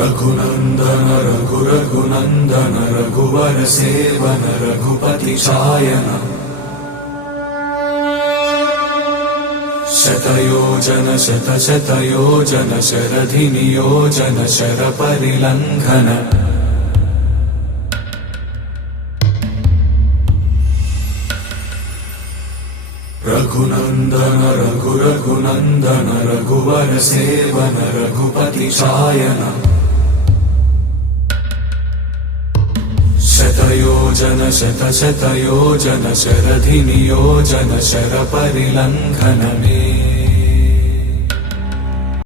रघुनंदन रघुनंदन रघुवर seven Raghupati चायन शतयोजन शतशतयोजन शरधि नियोजन sir परिलंघन Raghunandan Raghunandan रघुवर seven Raghupati चायन शतयोजन शतशतयोजन शरधि नियोजन sir परिलंघन में